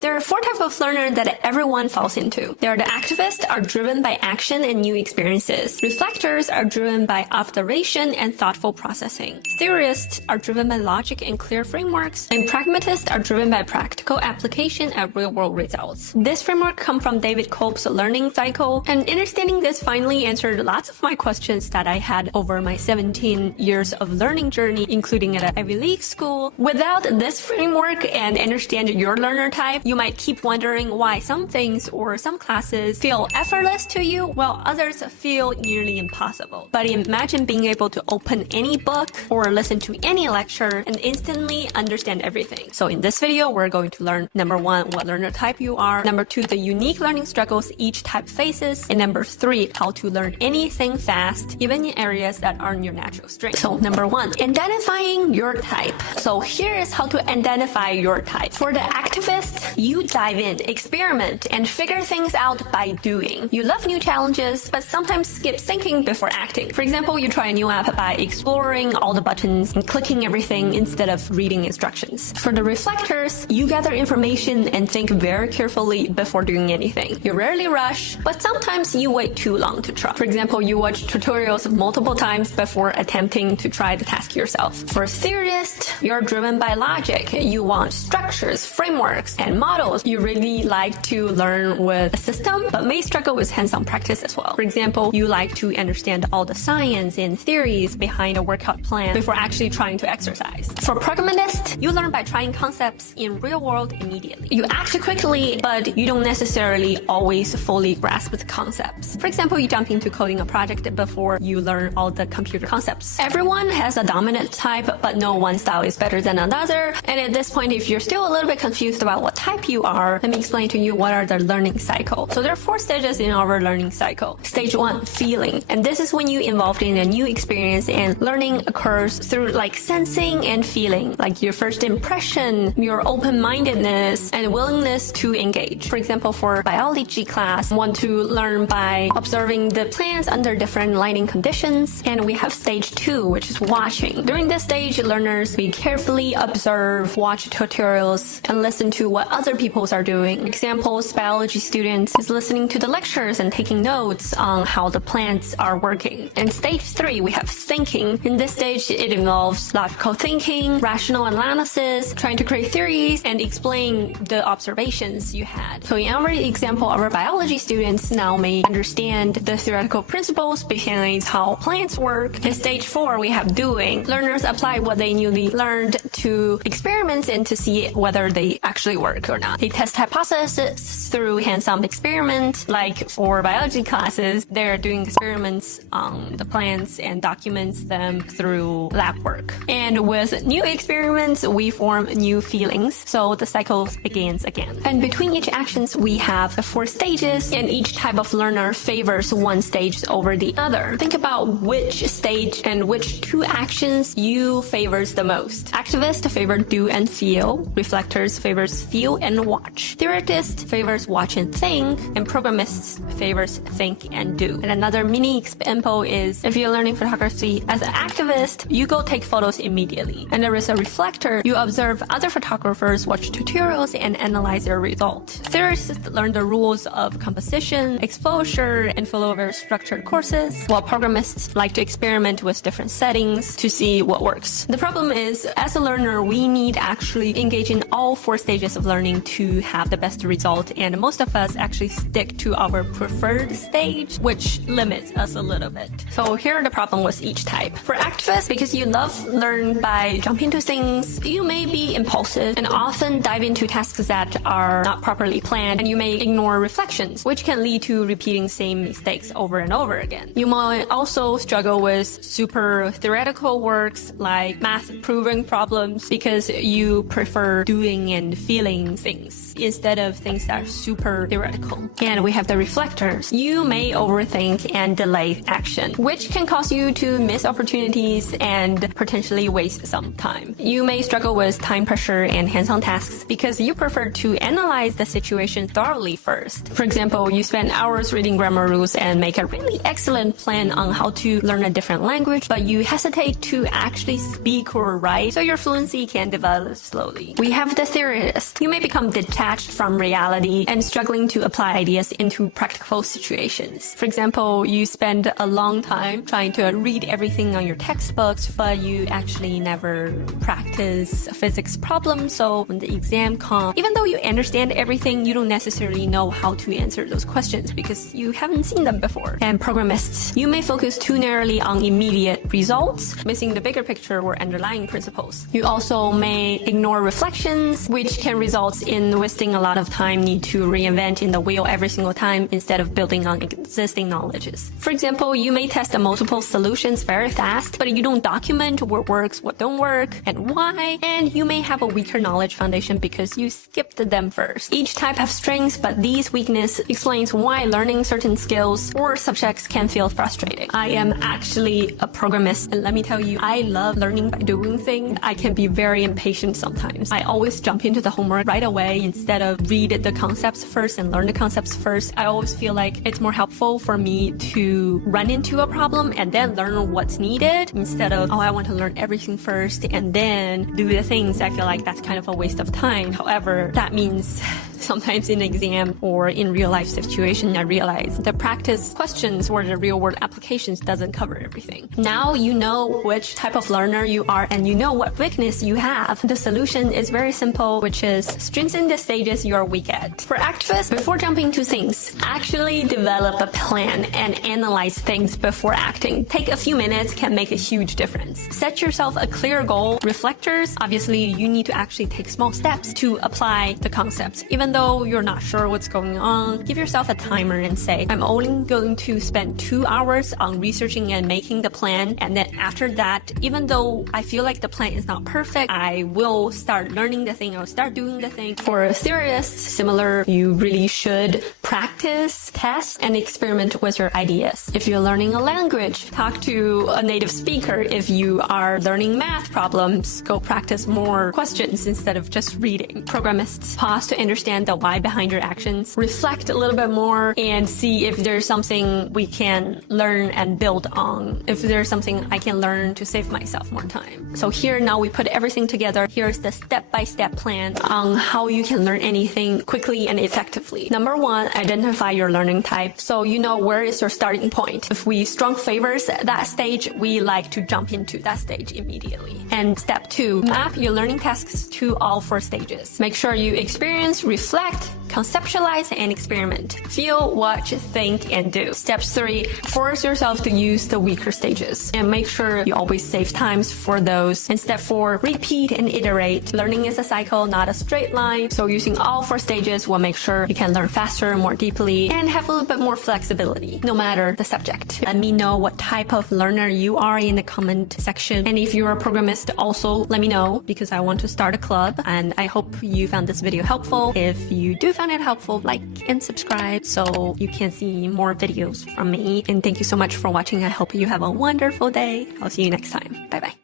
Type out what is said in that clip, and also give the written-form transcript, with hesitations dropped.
There are 4 types of learners that everyone falls into. They are the activists, are driven by action and new experiences. Reflectors are driven by observation and thoughtful processing. Theorists are driven by logic and clear frameworks. And pragmatists are driven by practical application and real-world results. This framework comes from David Kolb's learning cycle, and understanding this finally answered lots of my questions that I had over my 17 years of learning journey, including at an Ivy League school. Without this framework and understanding your learner type, you might keep wondering why some things or some classes feel effortless to you while others feel nearly impossible. But imagine being able to open any book or listen to any lecture and instantly understand everything. So in this video, we're going to learn number 1, what learner type you are, number 2, the unique learning struggles each type faces, and number 3, how to learn anything fast, even in areas that aren't your natural strength. So number 1, identifying your type. So here is how to identify your type. For the activist, you dive in, experiment, and figure things out by doing. You love new challenges, but sometimes skip thinking before acting. For example, you try a new app by exploring all the buttons and clicking everything instead of reading instructions. For the reflectors, you gather information and think very carefully before doing anything. You rarely rush, but sometimes you wait too long to try. For example, you watch tutorials multiple times before attempting to try the task yourself. For theorists, you're driven by logic. You want structures, frameworks, and models. You really like to learn with a system, but may struggle with hands-on practice as well. For example, you like to understand all the science and theories behind a workout plan before actually trying to exercise. For pragmatists, you learn by trying concepts in real world immediately. You act quickly, but you don't necessarily always fully grasp the concepts. For example, you jump into coding a project before you learn all the computer concepts. Everyone has a dominant type, but no one style is better than another. And at this point, if you're still a little bit confused about what type you are, let me explain to you what are the learning cycle. So there are 4 stages in our learning cycle. Stage 1, feeling. And this is when you involved in a new experience and learning occurs through like sensing and feeling, like your first impression, your open-mindedness, and willingness to engage. For example, for biology class, want to learn by observing the plants under different lighting conditions. And we have stage 2, which is watching. During this stage, learners will carefully observe, watch tutorials, and listen to what other people are doing. Examples, biology students is listening to the lectures and taking notes on how the plants are working. And stage 3, we have thinking. In this stage, it involves logical thinking, rational analysis, trying to create theories, and explain the observations you had. So in our example, our biology students now may understand the theoretical principles behind how plants work. In stage 4, we have doing. Learners apply what they newly learned to experiments and to see whether they actually work or not. They test hypotheses through hands-on experiment. Like for biology classes, they're doing experiments on the plants and documents them through lab work. And with new experiments, we form new feelings. So the cycle begins again. And between each actions, we have the 4 stages, and each type of learner favors one stage over the other. Think about which stage and which 2 actions you favors the most. Activists favor do and feel. Reflectors favors feel and watch. Theorists favors watch and think, and programists favors think and do. And another mini example is if you're learning photography as an activist, you go take photos immediately. And there is a reflector. You observe other photographers, watch tutorials, and analyze their results. Theorists learn the rules of composition, exposure, and follow very structured courses, while programists like to experiment with different settings to see what works. The problem is, as a learner, we need actually engage in all 4 stages of learning to have the best result, and most of us actually stick to our preferred stage, which limits us a little bit. So here are the problem with each type. For activists, because you love learn by jumping into things, you may be impulsive and often dive into tasks that are not properly planned, and you may ignore reflections, which can lead to repeating same mistakes over and over again. You might also struggle with super theoretical works like math-proven problems because you prefer doing and feeling things instead of things that are super theoretical. And we have the reflectors. You may overthink and delay action, which can cause you to miss opportunities and potentially waste some time. You may struggle with time pressure and hands-on tasks because you prefer to analyze the situation thoroughly first. For example, you spend hours reading grammar rules and make a really excellent plan on how to learn a different language, but you hesitate to actually speak or write, so your fluency can develop slowly. We have the theorist. You may be become detached from reality and struggling to apply ideas into practical situations. For example, you spend a long time trying to read everything on your textbooks, but you actually never practice a physics problem. So when the exam comes, even though you understand everything, you don't necessarily know how to answer those questions because you haven't seen them before. And programists, you may focus too narrowly on immediate results, missing the bigger picture or underlying principles. You also may ignore reflections, which can result in wasting a lot of time, need to reinvent in the wheel every single time instead of building on existing knowledges. For example, you may test multiple solutions very fast, but you don't document what works, what don't work, and why. And you may have a weaker knowledge foundation because you skipped them first. Each type has strengths, but these weaknesses explains why learning certain skills or subjects can feel frustrating. I am actually a programmist, and let me tell you, I love learning by doing things. I can be very impatient sometimes. I always jump into the homework right away instead of read the concepts first and learn the concepts first. I always feel like it's more helpful for me to run into a problem and then learn what's needed instead of, I want to learn everything first and then do the things. I feel like that's kind of a waste of time. However, that means sometimes in exam or in real life situation, I realize the practice questions or the real world applications doesn't cover everything. Now you know which type of learner you are and you know what weakness you have. The solution is very simple, which is strengthen the stages you are weak at. For activists, before jumping to things, actually develop a plan and analyze things before acting. Take a few minutes can make a huge difference. Set yourself a clear goal. Reflectors, obviously you need to actually take small steps to apply the concepts. Even though you're not sure what's going on, give yourself a timer and say, I'm only going to spend 2 hours on researching and making the plan. And then after that, even though I feel like the plan is not perfect, I will start learning the thing. I'll start doing the thing. For theorists, similar, you really should practice, test, and experiment with your ideas. If you're learning a language, talk to a native speaker. If you are learning math problems, go practice more questions instead of just reading. Programists, pause to understand the why behind your actions. Reflect a little bit more and see if there's something we can learn and build on. If there's something I can learn to save myself more time. So here now we put everything together. Here's the step-by-step plan on how you can learn anything quickly and effectively. Number 1, identify your learning type. So you know where is your starting point. If we strong favors that stage, we like to jump into that stage immediately. And step 2, map your learning tasks to all 4 stages. Make sure you experience, reflect, conceptualize, and experiment. Feel, watch, think, and do. Step 3, force yourself to use the weaker stages and make sure you always save times for those. And step 4, repeat and iterate. Learning is a cycle, not a straight line. So using all 4 stages will make sure you can learn faster, more deeply, and have a little bit more flexibility, no matter the subject. Let me know what type of learner you are in the comment section. And if you're a programmist, also let me know because I want to start a club. And I hope you found this video helpful. If you do find it helpful, like and subscribe so you can see more videos from me. And thank you so much for watching. I hope you have a wonderful day. I'll see you next time. Bye bye.